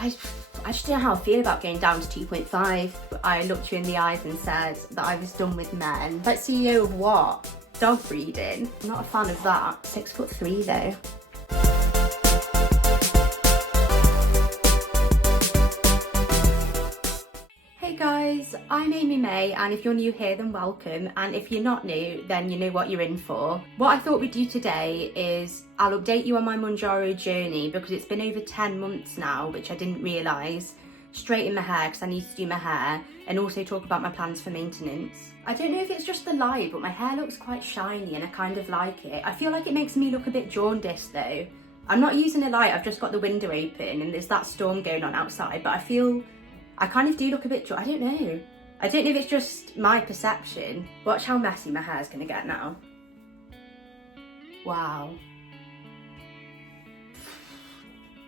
I just don't know how I feel about going down to 2.5. I looked you in the eyes and said that I was done with men. Like, CEO of what? Dog breeding? I'm not a fan of that. 6'3" though. Hey guys, I'm Amy May, and if you're new here then welcome, and if you're not new then you know what you're in for. What I thought we'd do today is I'll update you on my Mounjaro journey, because it's been over 10 months now, which I didn't realise. Straighten my hair because I need to do my hair, and also talk about my plans for maintenance. I don't know if it's just the light, but my hair looks quite shiny and I kind of like it. I feel like it makes me look a bit jaundiced though. I'm not using a light, I've just got the window open and there's that storm going on outside, but I feel I kind of do look a bit, I don't know. I don't know if it's just my perception. Watch how messy my hair's gonna get now. Wow.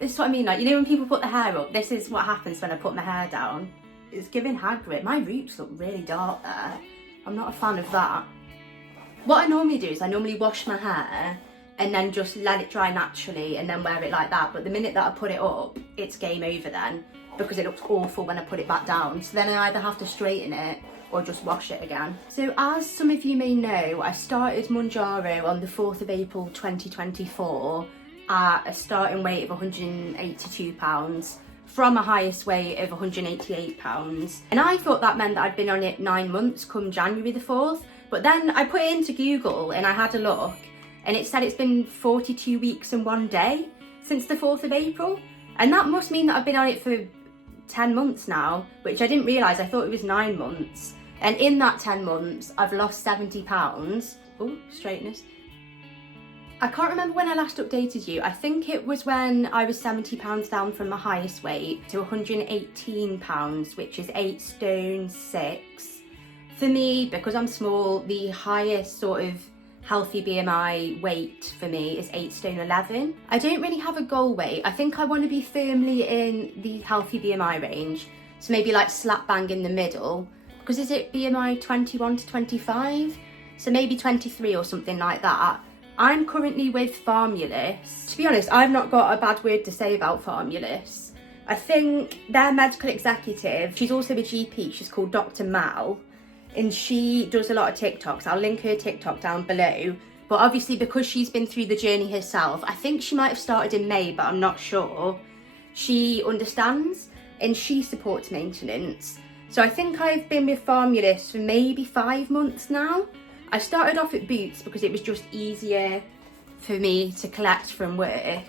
This is what I mean, like, you know when people put their hair up, this is what happens when I put my hair down. It's giving Hagrid. My roots look really dark there. I'm not a fan of that. What I normally do is I normally wash my hair and then just let it dry naturally and then wear it like that. But the minute that I put it up, it's game over then, because it looks awful when I put it back down. So then I either have to straighten it or just wash it again. So as some of you may know, I started Mounjaro on the 4th of April 2024 at a starting weight of £182 from a highest weight of £188. And I thought that meant that I'd been on it 9 months come January the 4th. But then I put it into Google and I had a look and it said it's been 42 weeks and 1 day since the 4th of April. And that must mean that I've been on it for 10 months now, which I didn't realise. I thought it was 9 months. And in that 10 months, I've lost £70. Oh, straightness. I can't remember when I last updated you. I think it was when I was £70 down from my highest weight to £118, which is 8 stone 6. For me, because I'm small, the highest sort of healthy BMI weight for me is 8 stone 11. I don't really have a goal weight. I think I want to be firmly in the healthy BMI range. So maybe like slap bang in the middle. Because is it BMI 21 to 25? So maybe 23 or something like that. I'm currently with Formulus. To be honest, I've not got a bad word to say about Formulus. I think their medical executive, she's also a GP, she's called Dr. Mal, and she does a lot of TikToks. I'll link her TikTok down below. But obviously because she's been through the journey herself, I think she might have started in May, but I'm not sure. She understands and she supports maintenance. So I think I've been with Formulus for maybe 5 months now. I started off at Boots because it was just easier for me to collect from work.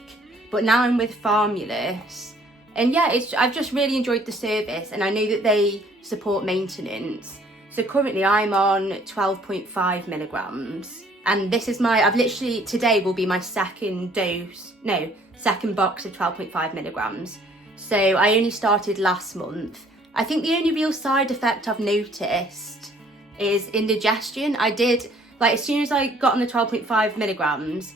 But now I'm with Formulus. And yeah, I've just really enjoyed the service, and I know that they support maintenance. So currently I'm on 12.5 milligrams. And this is today will be my second box of 12.5 milligrams. So I only started last month. I think the only real side effect I've noticed is indigestion. I did, like, as soon as I got on the 12.5 milligrams,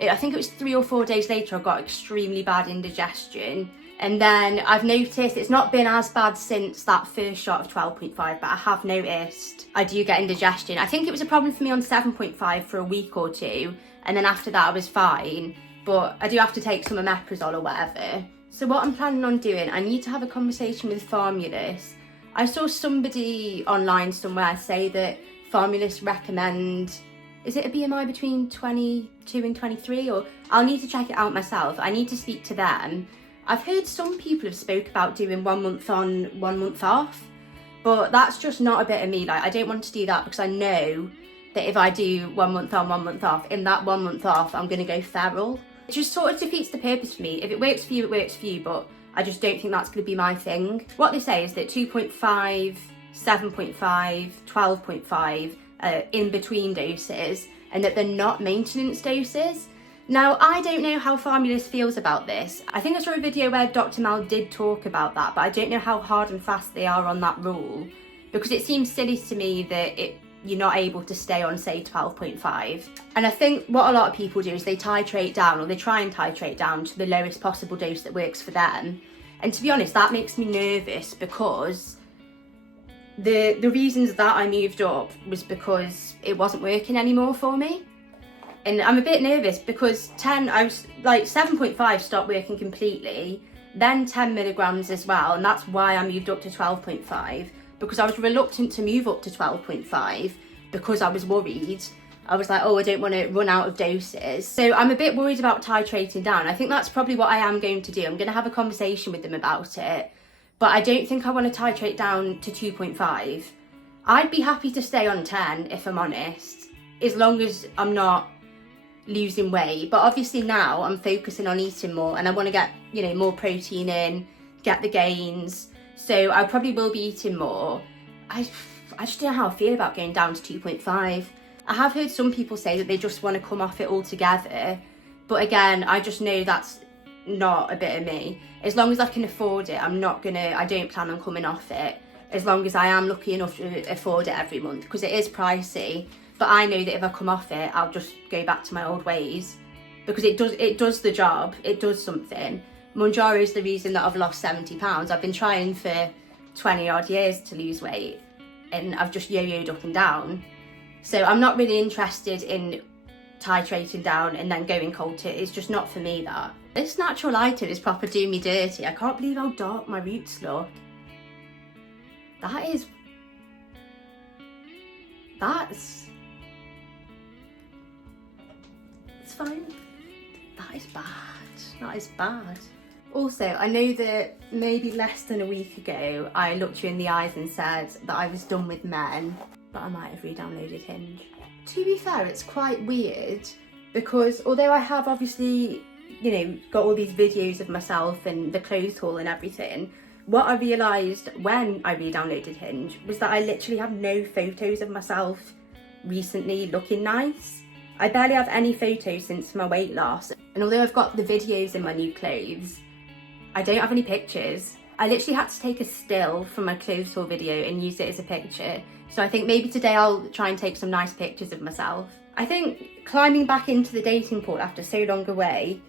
I think it was 3 or 4 days later, I got extremely bad indigestion. And then I've noticed it's not been as bad since that first shot of 12.5, but I have noticed I do get indigestion. I think it was a problem for me on 7.5 for a week or two, and then after that I was fine, but I do have to take some omeprazole or whatever. So what I'm planning on doing, I need to have a conversation with Formulus. I saw somebody online somewhere say that Formulus recommend, is it a BMI between 22 and 23? Or I'll need to check it out myself. I need to speak to them. I've heard some people have spoke about doing 1 month on, 1 month off, but that's just not a bit of me. Like, I don't want to do that because I know that if I do 1 month on, 1 month off, in that 1 month off, I'm going to go feral. It just sort of defeats the purpose for me. If it works for you, it works for you, but I just don't think that's going to be my thing. What they say is that 2.5, 7.5, 12.5 are in between doses, and that they're not maintenance doses. Now, I don't know how Formulus feels about this. I think I saw a video where Dr. Mal did talk about that, but I don't know how hard and fast they are on that rule, because it seems silly to me that you're not able to stay on, say, 12.5. And I think what a lot of people do is they titrate down, or they try and titrate down to the lowest possible dose that works for them. And to be honest, that makes me nervous, because the reasons that I moved up was because it wasn't working anymore for me. And I'm a bit nervous because 7.5 stopped working completely. then 10 milligrams as well, and that's why I moved up to 12.5, because I was reluctant to move up to 12.5 because I was worried. I was like, oh, I don't want to run out of doses. So I'm a bit worried about titrating down. I think that's probably what I am going to do. I'm going to have a conversation with them about it, but I don't think I want to titrate down to 2.5. I'd be happy to stay on 10, if I'm honest, as long as I'm not losing weight. But obviously now I'm focusing on eating more, and I want to get, you know, more protein in, get the gains. So I probably will be eating more. I just don't know how I feel about going down to 2.5. I have heard some people say that they just want to come off it altogether, but again, I just know that's not a bit of me. As long as I can afford it, I don't plan on coming off it, as long as I am lucky enough to afford it every month, because it is pricey. But I know that if I come off it, I'll just go back to my old ways, because it does the job, it does something. Mounjaro is the reason that I've lost 70 pounds. I've been trying for 20 odd years to lose weight, and I've just yo-yoed up and down. So I'm not really interested in titrating down and then going cold turkey. It's just not for me, that. This natural lighting is proper doing me dirty. I can't believe how dark my roots look. That's it's fine. That is bad. That is bad. Also, I know that maybe less than a week ago, I looked you in the eyes and said that I was done with men, but I might have re-downloaded Hinge. To be fair, it's quite weird, because although I have obviously, you know, got all these videos of myself and the clothes haul and everything, what I realised when I re-downloaded Hinge was that I literally have no photos of myself recently looking nice. I barely have any photos since my weight loss, and although I've got the videos in my new clothes, I don't have any pictures. I literally had to take a still from my clothes haul video and use it as a picture. So I think maybe today I'll try and take some nice pictures of myself. I think climbing back into the dating pool after so long away,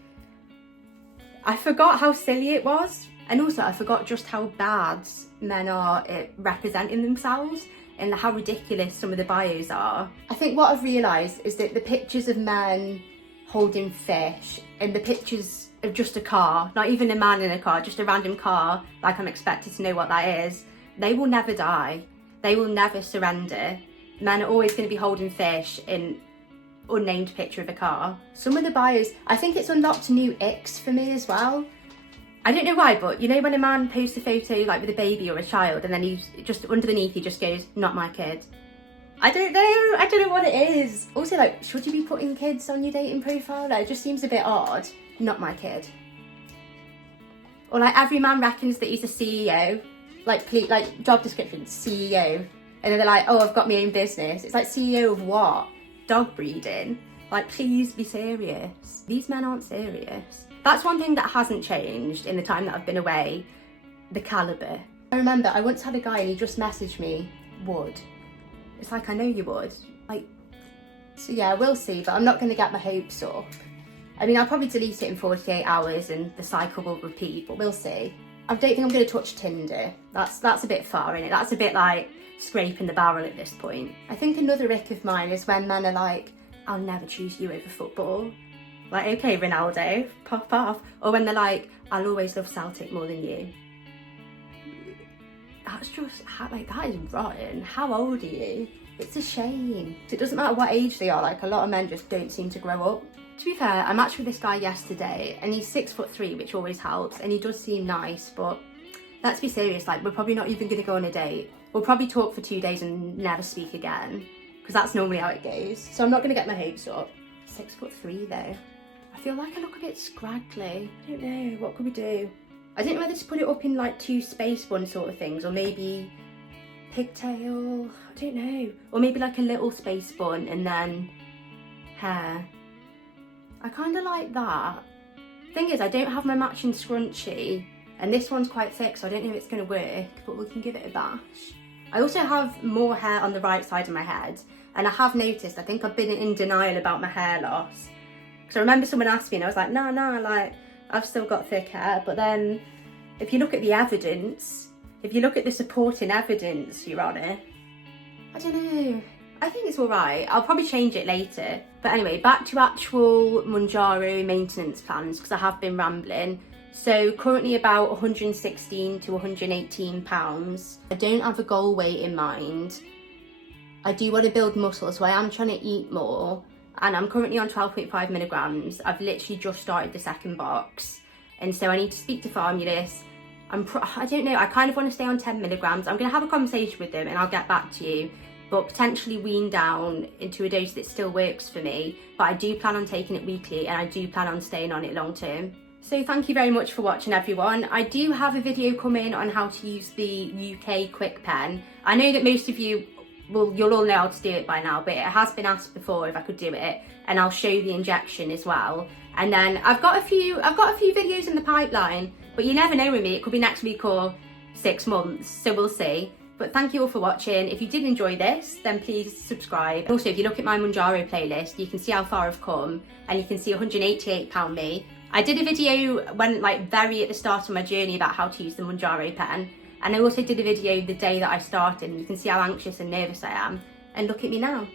I forgot how silly it was. And also I forgot just how bad men are at representing themselves and how ridiculous some of the bios are. I think what I've realised is that the pictures of men holding fish and the pictures of just a car, not even a man in a car, just a random car, like I'm expected to know what that is, they will never die. They will never surrender. Men are always going to be holding fish in unnamed picture of a car. Some of the bios, I think it's unlocked new icks for me as well. I don't know why, but you know when a man posts a photo like with a baby or a child, and then he's just underneath, he just goes, not my kid. I don't know what it is. Also, like, should you be putting kids on your dating profile? Like, it just seems a bit odd. Not my kid. Or like every man reckons that he's a CEO. Like job description, CEO. And then they're like, oh, I've got my own business. It's like, CEO of what? Dog breeding? Like, please be serious. These men aren't serious. That's one thing that hasn't changed in the time that I've been away. The calibre. I remember I once had a guy and he just messaged me, would. It's like, I know you would. Like, so yeah, we'll see, but I'm not going to get my hopes up. I mean, I'll probably delete it in 48 hours and the cycle will repeat, but we'll see. I don't think I'm going to touch Tinder. That's a bit far, innit? That's a bit like scraping the barrel at this point. I think another ick of mine is when men are like, I'll never choose you over football. Like, okay, Ronaldo, pop off. Or when they're like, I'll always love Celtic more than you. That's just, like, that is rotten. How old are you? It's a shame. It doesn't matter what age they are, like, a lot of men just don't seem to grow up. To be fair, I matched with this guy yesterday, and he's 6'3", which always helps, and he does seem nice, but let's be serious, like, we're probably not even going to go on a date. We'll probably talk for 2 days and never speak again, because that's normally how it goes. So I'm not going to get my hopes up. 6'3" though. I feel like I look a bit scraggly. I don't know, what could we do? I don't know whether to put it up in like 2 space bun sort of things, or maybe pigtail, I don't know. Or maybe like a little space bun and then hair. I kind of like that. Thing is, I don't have my matching scrunchie, and this one's quite thick, so I don't know if it's going to work, but we can give it a bash. I also have more hair on the right side of my head, and I have noticed, I think I've been in denial about my hair loss. Because I remember someone asked me and I was like, no, like, I've still got thick hair. But then, if you look at the evidence, if you look at the supporting evidence, Your Honour, I don't know. I think it's all right. I'll probably change it later. But anyway, back to actual Mounjaro maintenance plans, because I have been rambling. So currently about 116 to 118 pounds. I don't have a goal weight in mind. I do want to build muscle, so I am trying to eat more, and I'm currently on 12.5 milligrams. I've literally just started the second box, and so I need to speak to Formulus. I don't know, I kind of want to stay on 10 milligrams. I'm going to have a conversation with them and I'll get back to you, but potentially wean down into a dose that still works for me. But I do plan on taking it weekly, and I do plan on staying on it long term. So thank you very much for watching, everyone. I do have a video coming on how to use the UK Quick Pen. I know that most of you, well, you'll all know how to do it by now, but it has been asked before if I could do it, and I'll show you the injection as well. And then I've got a few videos in the pipeline, but you never know with me, it could be next week or 6 months, so we'll see. But thank you all for watching. If you did enjoy this, then please subscribe. Also, if you look at my Mounjaro playlist, you can see how far I've come, and you can see 188 pound me. I did a video when, like, very at the start of my journey about how to use the Mounjaro pen, and I also did a video the day that I started, and you can see how anxious and nervous I am. And look at me now.